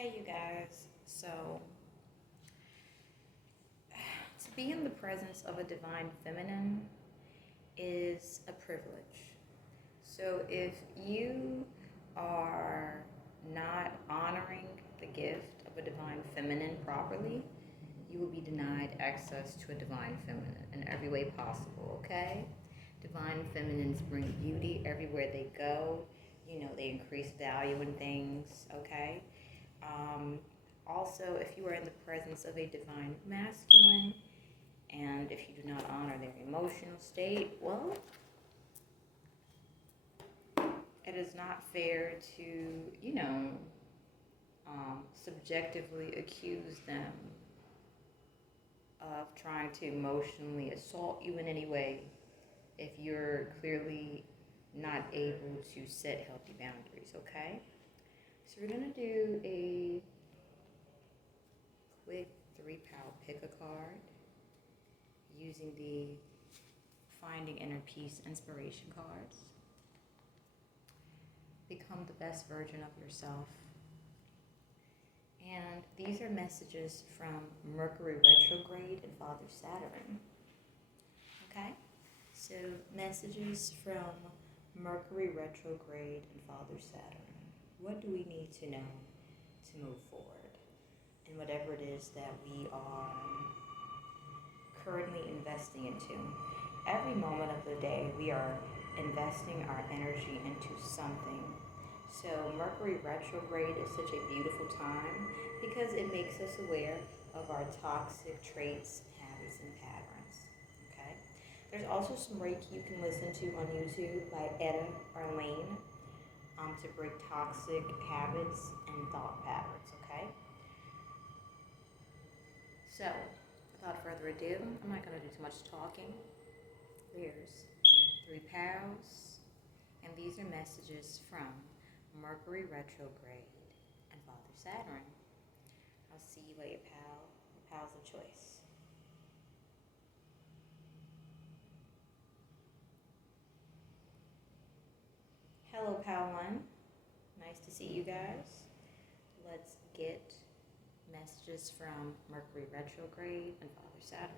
Hey, you guys. So, to be in the presence of a divine feminine is a privilege. So, if you are not honoring the gift of a divine feminine properly, you will be denied access to a divine feminine in every way possible, okay? Divine feminines bring beauty everywhere they go. They increase value in things, okay? Um, Also, if you are in the presence of a divine masculine and if you do not honor their emotional state, well, it is not fair to, you know, subjectively accuse them of trying to emotionally assault you in any way if you're clearly not able to set healthy boundaries, okay? So we're going to do a quick 3 power pick a card using the Finding Inner Peace inspiration cards. Become the best version of yourself. And these are messages from Mercury Retrograde and Father Saturn. Okay? So, messages from Mercury Retrograde and Father Saturn. What do we need to know to move forward in whatever it is that we are currently investing into? Every moment of the day, we are investing our energy into something. So Mercury retrograde is such a beautiful time because it makes us aware of our toxic traits, habits, and patterns. Okay. There's also some Reiki you can listen to on YouTube by Etta Arlene to break toxic habits and thought patterns. Okay. So, without further ado, I'm not going to do too much talking. There's 3 pals, and these are messages from Mercury retrograde and Father Saturn. I'll see you later, pal. Your pals of choice. Hello, pal one. Nice to see you guys. Let's get messages from Mercury retrograde and Father Saturn.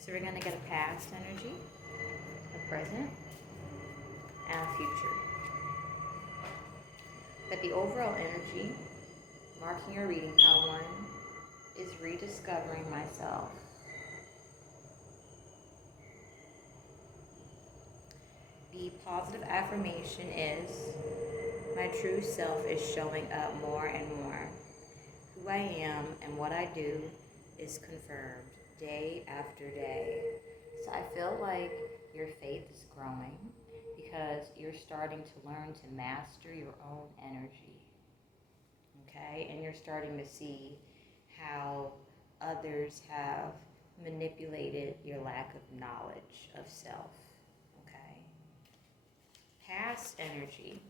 So we're going to get a past energy, a present, and a future. But the overall energy, marking your reading, pal one, is rediscovering myself. The positive affirmation is, my true self is showing up more and more. Who I am and what I do is confirmed day after day. So I feel like your faith is growing because you're starting to learn to master your own energy. Okay? And you're starting to see how others have manipulated your lack of knowledge of self. Okay? Past energy,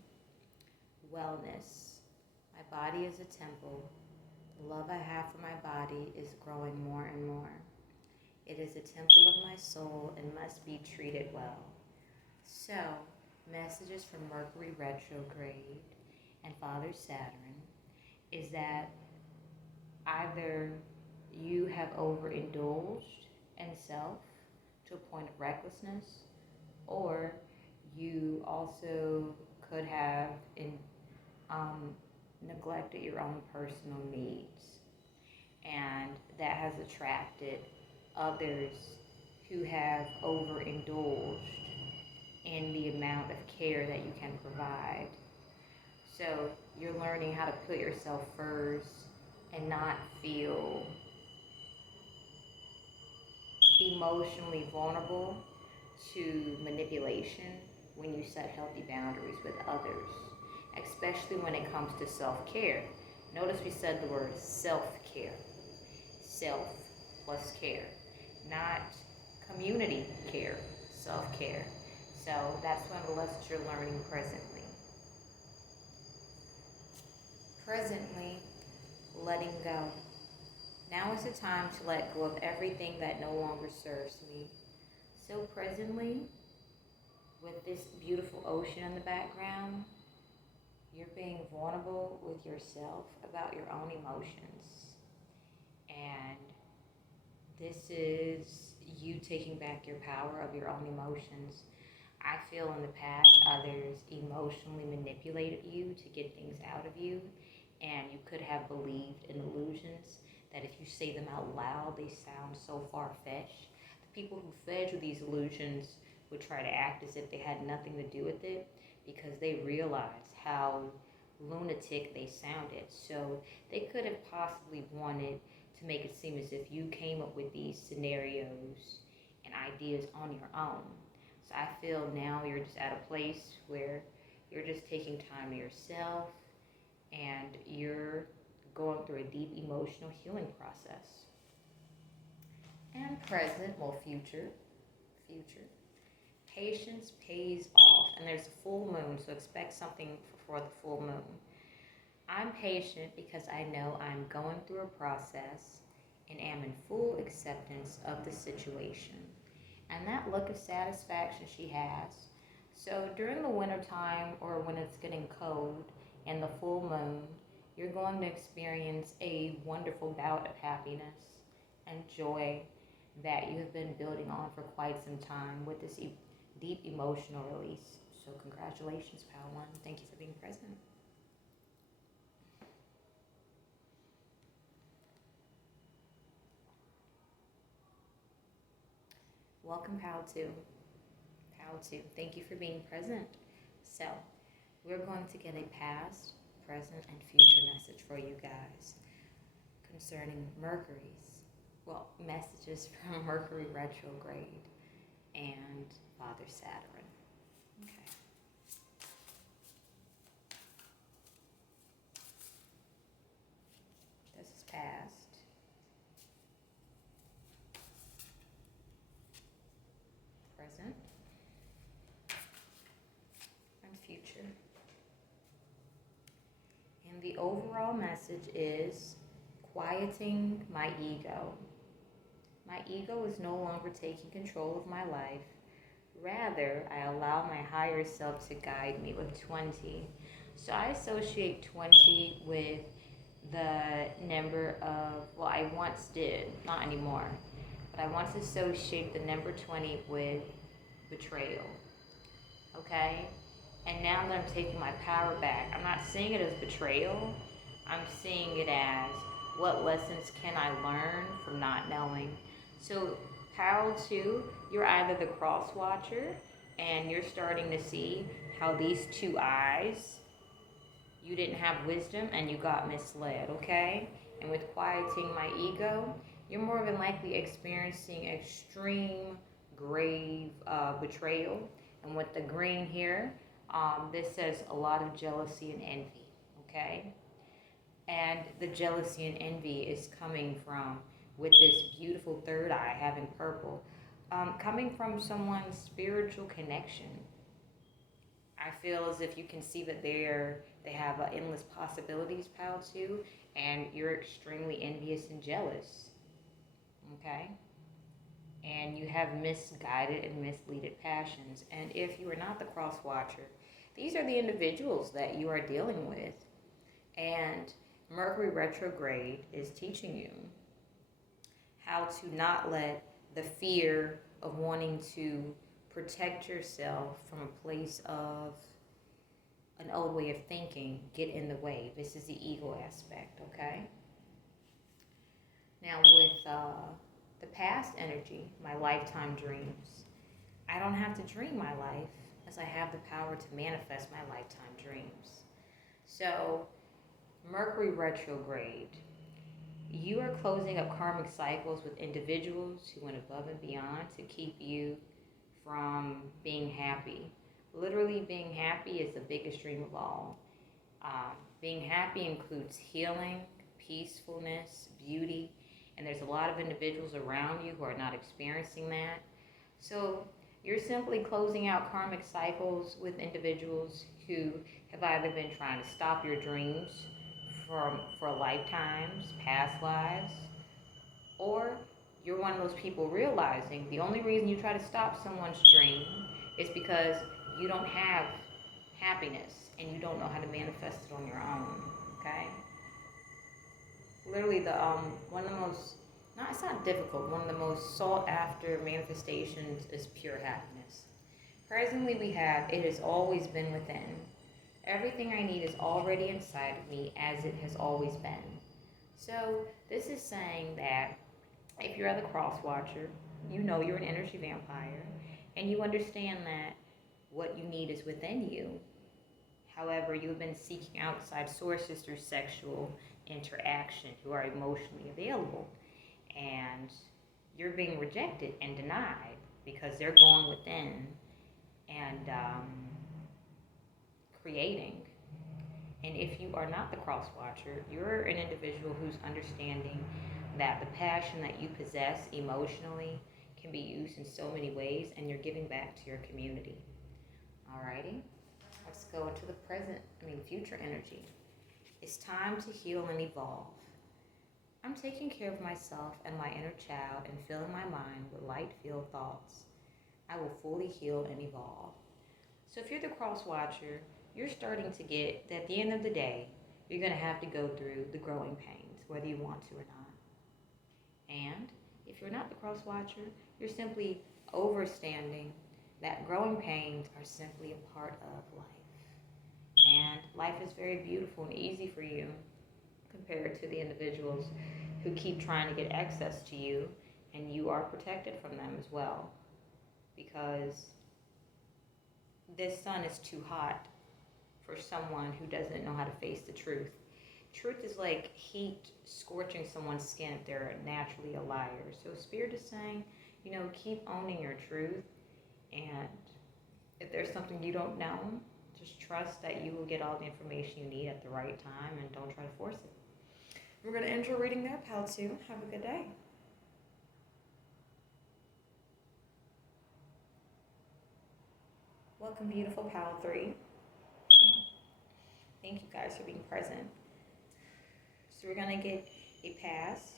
wellness. My body is a temple. The love I have for my body is growing more and more. It is a temple of my soul and must be treated well. So, messages from Mercury retrograde and Father Saturn is that either you have overindulged in self to a point of recklessness, or you also could have neglected your own personal needs, and that has attracted others who have overindulged in the amount of care that you can provide. So you're learning how to put yourself first and not feel emotionally vulnerable to manipulation when you set healthy boundaries with others, especially when it comes to self-care. Notice we said the word self-care. Self plus care, not community care, self-care. So that's one of the lessons you're learning presently. Presently, letting go. Now is the time to let go of everything that no longer serves me. So presently, with this beautiful ocean in the background, you're being vulnerable with yourself about your own emotions. And this is you taking back your power of your own emotions. I feel in the past others emotionally manipulated you to get things out of you, and you could have believed in illusions that if you say them out loud, they sound so far fetched. The people who fed you these illusions would try to act as if they had nothing to do with it because they realized how lunatic they sounded. So they could have possibly wanted to make it seem as if you came up with these scenarios and ideas on your own. So I feel now you're just at a place where you're just taking time to yourself and you're going through a deep emotional healing process. And present, well, future. Patience pays off, and there's a full moon, so expect something for the full moon. I'm patient because I know I'm going through a process and am in full acceptance of the situation. And that look of satisfaction she has. So during the winter time or when it's getting cold and the full moon, you're going to experience a wonderful bout of happiness and joy that you have been building on for quite some time with this deep emotional release. So congratulations, Pal One. Thank you for being present. Welcome, Pal 2. Pal 2, thank you for being present. So, we're going to get a past, present, and future message for you guys concerning messages from Mercury retrograde and Father Saturn. Okay. This is past, present, and future. And the overall message is quieting my ego. My ego is no longer taking control of my life. Rather, I allow my higher self to guide me with 20. So I associate 20 with the number of, well, I once did, not anymore, but I once associated the number 20 with betrayal. Okay? And now that I'm taking my power back, I'm not seeing it as betrayal. I'm seeing it as what lessons can I learn from not knowing. So, Pal 2, you're either the cross watcher and you're starting to see how these two eyes, you didn't have wisdom and you got misled, okay? And with quieting my ego, you're more than likely experiencing extreme, grave betrayal. And with the green here, this says a lot of jealousy and envy, okay? And the jealousy and envy is coming from, with this beautiful third eye having purple, coming from someone's spiritual connection. I feel as if you can see that they have endless possibilities, Pal 2, and you're extremely envious and jealous, okay? And you have misguided and misleaded passions. And if you are not the cross watcher, these are the individuals that you are dealing with. And Mercury retrograde is teaching you how to not let the fear of wanting to protect yourself from a place of an old way of thinking get in the way. This is the ego aspect, okay? Now with the past energy, my lifetime dreams, I don't have to dream my life as I have the power to manifest my lifetime dreams. So Mercury retrograde, you are closing up karmic cycles with individuals who went above and beyond to keep you from being happy. Literally, being happy is the biggest dream of all. Being happy includes healing, peacefulness, beauty, and there's a lot of individuals around you who are not experiencing that. So you're simply closing out karmic cycles with individuals who have either been trying to stop your dreams for lifetimes, past lives, or you're one of those people realizing the only reason you try to stop someone's dream It's because you don't have happiness and you don't know how to manifest it on your own. Okay? Literally the one of the most, not, it's not difficult, one of the most sought after manifestations is pure happiness. Presently we have, it has always been within. Everything I need is already inside of me as it has always been. So this is saying that if you're the cross watcher, you know you're an energy vampire and you understand that what you need is within you. However, you've been seeking outside sources through sexual interaction who are emotionally available. And you're being rejected and denied because they're going within and creating. And if you are not the cross watcher, you're an individual who's understanding that the passion that you possess emotionally can be used in so many ways and you're giving back to your community. Alrighty, let's go into the future energy. It's time to heal and evolve. I'm taking care of myself and my inner child and filling my mind with light-filled thoughts. I will fully heal and evolve. So if you're the cross watcher, you're starting to get that at the end of the day, you're going to have to go through the growing pains, whether you want to or not. And if you're not the cross watcher, you're simply overstanding that growing pains are simply a part of life. And life is very beautiful and easy for you compared to the individuals who keep trying to get access to you, and you are protected from them as well. Because this sun is too hot for someone who doesn't know how to face the truth. Truth is like heat scorching someone's skin if they're naturally a liar. So Spirit is saying, keep owning your truth. And if there's something you don't know, just trust that you will get all the information you need at the right time and don't try to force it. We're going to end your reading there, Pal 2. Have a good day. Welcome, beautiful Pal 3. Thank you guys for being present. So we're going to get a past,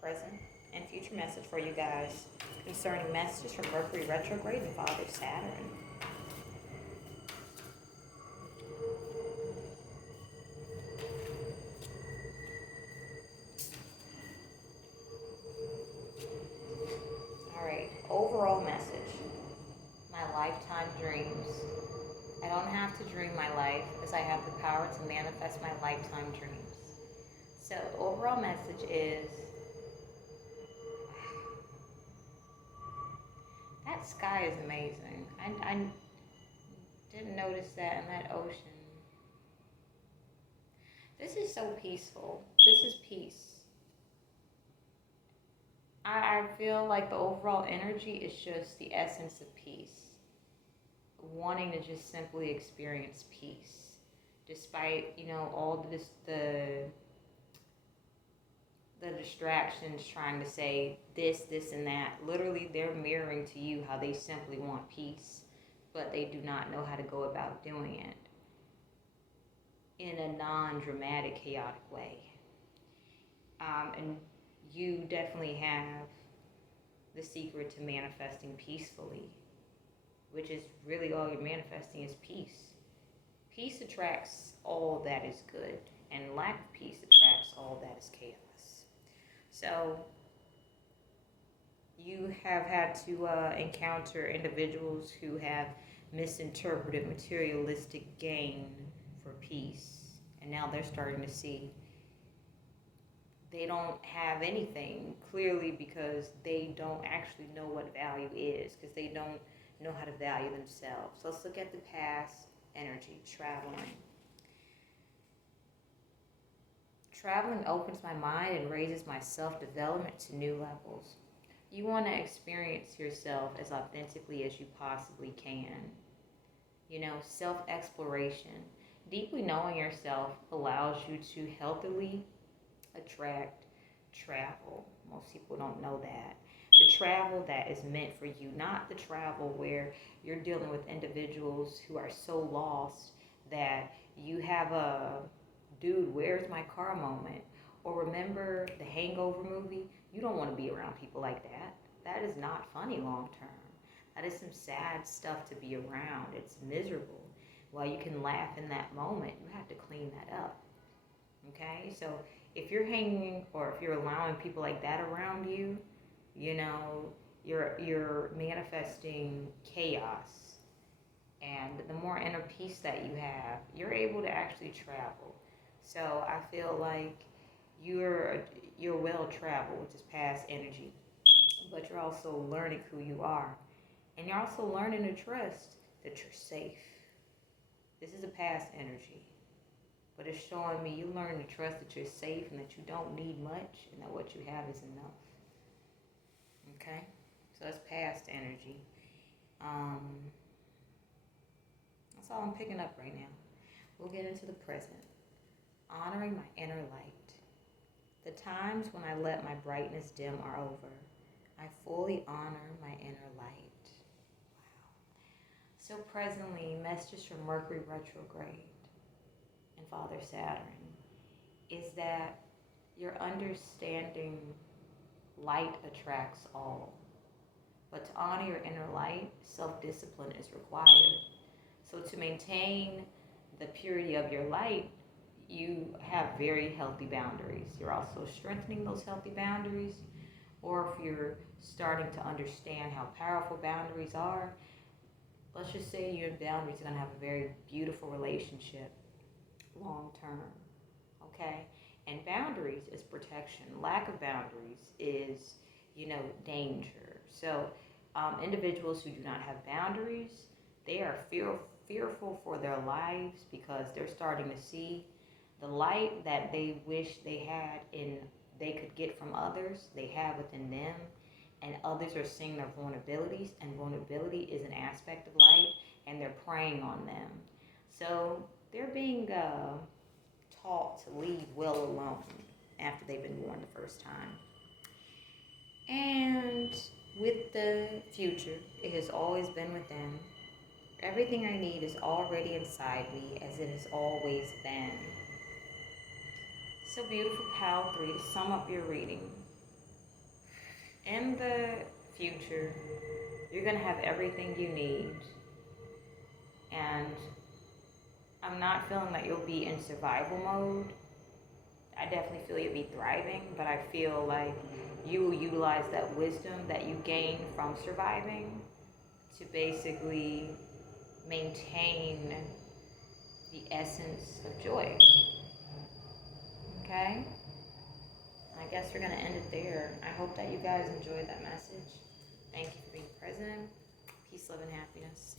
present, and future message for you guys concerning messages from Mercury Retrograde and Father Saturn. Alright, overall message. My lifetime dreams. I don't have to dream my life as I have the power to manifest my lifetime dreams. So the overall message is, that sky is amazing. I didn't notice that in that ocean. This is so peaceful. This is peace. I feel like the overall energy is just the essence of peace. Wanting to just simply experience peace. Despite, all the distractions trying to say this, and that. Literally, they're mirroring to you how they simply want peace, but they do not know how to go about doing it in a non-dramatic, chaotic way. And you definitely have the secret to manifesting peacefully, which is really all you're manifesting is peace. Peace attracts all that is good, and lack of peace attracts all that is chaos. So you have had to encounter individuals who have misinterpreted materialistic gain for peace, and now they're starting to see they don't have anything, clearly because they don't actually know what value is, because they don't know how to value themselves. So let's look at the past energy, traveling. Traveling opens my mind and raises my self-development to new levels. You want to experience yourself as authentically as you possibly can. Self-exploration. Deeply knowing yourself allows you to healthily attract travel. Most people don't know that. The travel that is meant for you, not the travel where you're dealing with individuals who are so lost that you have a dude, where's my car moment? Or remember the Hangover movie? You don't want to be around people like that. That is not funny long term. That is some sad stuff to be around. It's miserable. While you can laugh in that moment, you have to clean that up. Okay? So if you're hanging or if you're allowing people like that around you, you know, you're manifesting chaos. And the more inner peace that you have, you're able to actually travel. So I feel like you're well traveled, which is past energy, but you're also learning who you are, and you're also learning to trust that you're safe. This is a past energy, but it's showing me you learn to trust that you're safe and that you don't need much and that what you have is enough. Okay, so that's past energy. Um, that's all I'm picking up right now. We'll get into the present. Honoring my inner light. The times when I let my brightness dim are over. I fully honor my inner light. Wow. So presently, messages from Mercury Retrograde and Father Saturn is that your understanding light attracts all. But to honor your inner light, self-discipline is required. So to maintain the purity of your light, you have very healthy boundaries. You're also strengthening those healthy boundaries. Or if you're starting to understand how powerful boundaries are, let's just say you and boundaries are going to have a very beautiful relationship long term. Okay? And boundaries is protection. Lack of boundaries is, danger. So individuals who do not have boundaries, they are fearful for their lives because they're starting to see the light that they wish they could get from others, they have within them, and others are seeing their vulnerabilities, and vulnerability is an aspect of light, and they're preying on them. So they're being taught to leave well alone after they've been born the first time. And with the future, it has always been within. Everything I need is already inside me as it has always been. So beautiful, pile 3, to sum up your reading. In the future, you're going to have everything you need. And I'm not feeling that you'll be in survival mode. I definitely feel you'll be thriving, but I feel like you will utilize that wisdom that you gain from surviving to basically maintain the essence of joy. Okay? I guess we're going to end it there. I hope that you guys enjoyed that message. Thank you for being present. Peace, love, and happiness.